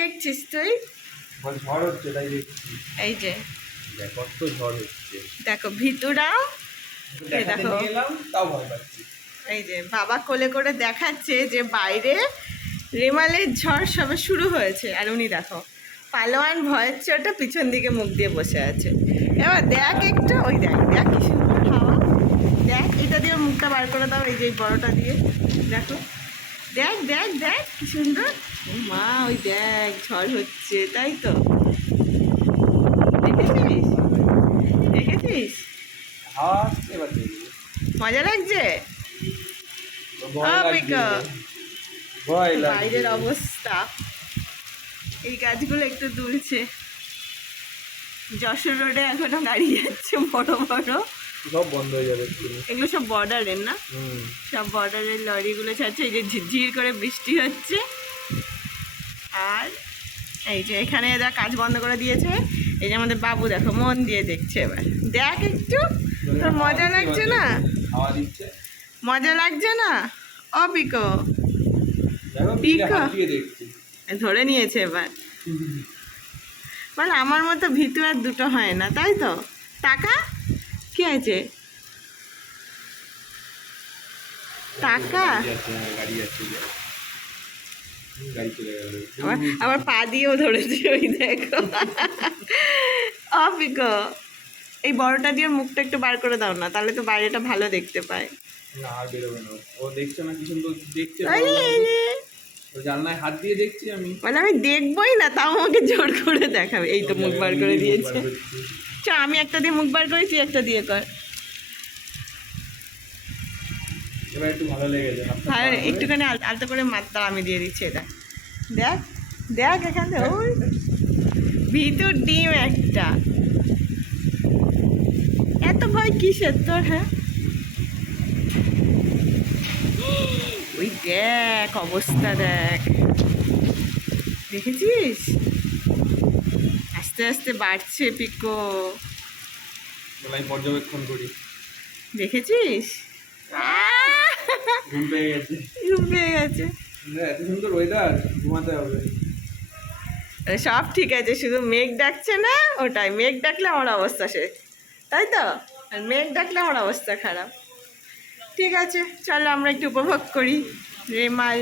দেখছিস তুই? ঝড় হচ্ছে তাই দেখছি। এই যে। কত ঝড় হচ্ছে। দেখো ভিতুরাও দেখো। তাও ভয় পাচ্ছি। এই যে বাবা কোলে করে দেখাচ্ছে যে বাইরে রেমালের ঝড় সবে শুরু হয়েছে। আর উনি দেখো পালোয়ান ভয়ের চোটে পিছন দিকে মুখ দিয়ে বসে আছে। এবার দেখ একটু ওই দেখ দেখ কি সুন্দর হাওয়া। দেখ এটা দিয়ে মুখটা বার করে দাও এই যে বড়টা দিয়ে। দেখো। দেখ দেখ দেখ কি সুন্দর। মা ওই দেখ ঝড় হচ্ছে তাই তো। দেখেছিস? দেখেছিস? মজা লাগছে? লাগছে। বাইরের অবস্থা। এই গাছগুলো একটু দুলছে। যশোর রোডে এখনও গাড়ি যাচ্ছে বড় বড়। সব বন্ধ হয়ে যাবে এগুলো সব বর্ডারের না? সব বর্ডারের লরিগুলো ছাড়ছে এই যে ঝিরঝির করে বৃষ্টি হচ্ছে। আর এই যে এখানে যা কাজ বন্ধ করে দিয়েছে। এই যে আমাদের বাবু দেখো মন দিয়ে দেখছে এবার। দেখ একটু তোর মজা লাগছে না? মজা লাগছে না? অপিকো পিকো। পিকা। ধরে নিয়েছে এবার। বল আমার মতো ভিতু আর দুটো হয় না তাই তো? টাকা? কি আছে? টাকা? আবার পা দিয়েও ধরেছে ওই দেখো। অপিক এই বড়টা দিয়ে মুখটা একটু বার করে দাও না তাহলে তো বাইরেটা ভালো দেখতে পায়। না আর বেরোবে না। ও দেখছে না কি সুন্দর দেখছে। আরে, আরে। ও জানলায় হাত দিয়ে দেখছি আমি। মানে আমি দেখবই না তাও আমাকে জোর করে দেখাবে। এই তো মুখ বার করে দিয়েছে। চ আমি একটা দিয়ে মুখ বার করেছি একটা দিয়ে কর। ভালো। একটুখানি আল- আলতো করে মাত্রা আমি দিয়ে দিচ্ছি এটা। দেখ দেখ এখান থেকে ওই। ভিতর ডিম একটা। এত ভয় কিসের তোর হ্যাঁ? ওই দেখ অবস্থা দেখ। দেখেছিস? আস্তে আস্তে বাড়ছে পিকো। পর্যবেক্ষণ করি। দেখেছিস! ঘুম পেয়ে গেছে। ঘুম পেয়ে গেছে। এত সুন্দর ওয়েদার ঘুমাতে হবে। আরে সব ঠিক আছে শুধু মেঘ ডাকছে না ওটাই। মেঘ ডাকলে আমার অবস্থা শেষ তাই তো? আর মেঘ ডাকলে আমার অবস্থা খারাপ। ঠিক আছে চলো আমরা একটু উপভোগ করি। রেমাল।